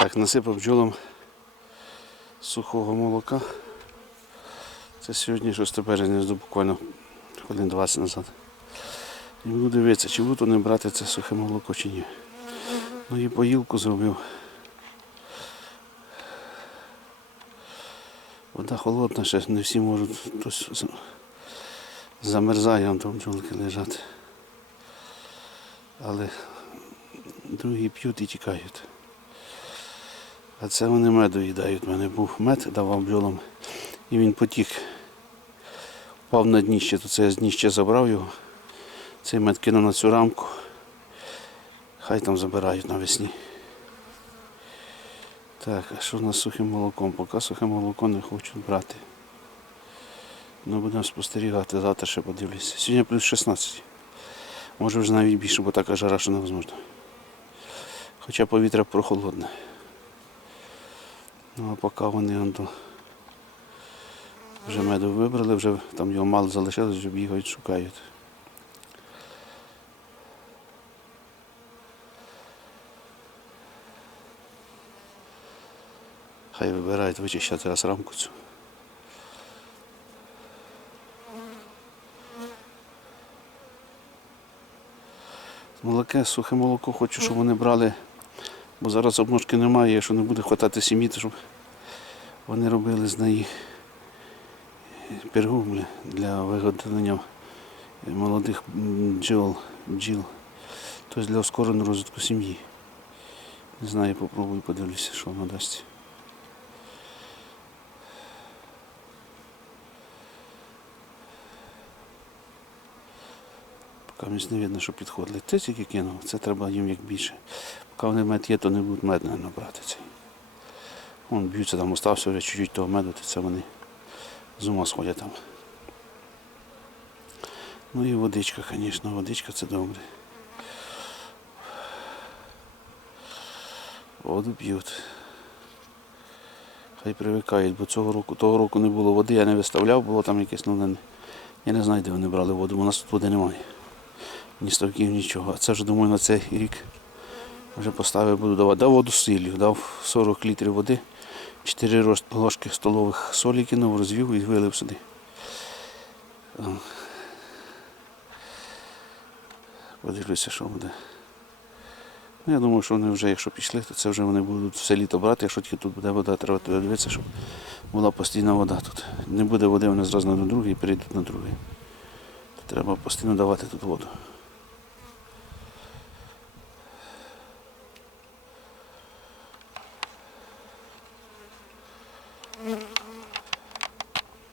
Так, насипав бджолам сухого молока. Це сьогодні 6 березня, буквально хвилин 20 назад. І буду дивитися, чи будуть вони брати це сухе молоко чи ні. Ну і поїлку зробив. Вода холодна, ще не всі можуть, хтось замерзає, вон там бджолки лежать. Але другі п'ють і тікають. А це вони меду їдають. У мене був мед, давав бджолам, і він потік. Впав на дніще, то це я з дніща забрав його. Цей мед кинув на цю рамку. Хай там забирають навесні. Так, а що в нас з сухим молоком? Поки сухе молоко не хочуть брати. Ну, будемо спостерігати, завтра ще подивлюся. Сьогодні плюс 16. Може вже навіть більше, бо така жара, що невозможно. Хоча повітря прохолодне. Ну а поки вони он то вже меду вибрали, вже там його мало залишилось, вже бігають, шукають. Хай вибирають вичищати раз рамку цю. Молоке, сухе молоко хочу, щоб вони брали, бо зараз обножки немає, якщо не буде хватати сім'ї, то щоб вони робили з неї пергу для виготовлення молодих бджол, бджіл. Тобто для ускореного розвитку сім'ї. Не знаю, попробую, подивлюся, що воно дасть. Поки мені не видно, що підходили. Ти тільки кинув, це треба їм як більше. Поки вони мед є, то не будуть мед не набрати цей. Вон б'ються там, остався вже чуть-чуть того меду, то це вони з ума сходять там. Ну і водичка, звісно, водичка це добре. Воду п'ють. Хай привикають, бо цього року, того року не було води, я не виставляв, було там якесь, ну, я не знаю, де вони брали воду, бо у нас тут води немає. Ні ставків, нічого. А це вже думаю на цей рік вже поставив, буду давати. Дав воду з сіллю, дав 40 літрів води, 4 ложки столових солі кинув, розвів і вилив сюди. Подивлюся, що буде. Ну, я думаю, що вони вже, якщо пішли, то це вже вони будуть все літо брати. Якщо тільки тут буде вода, треба дивитися, щоб була постійна вода тут. Не буде води, вони зразу на другий і перейдуть на другий. Треба постійно давати тут воду.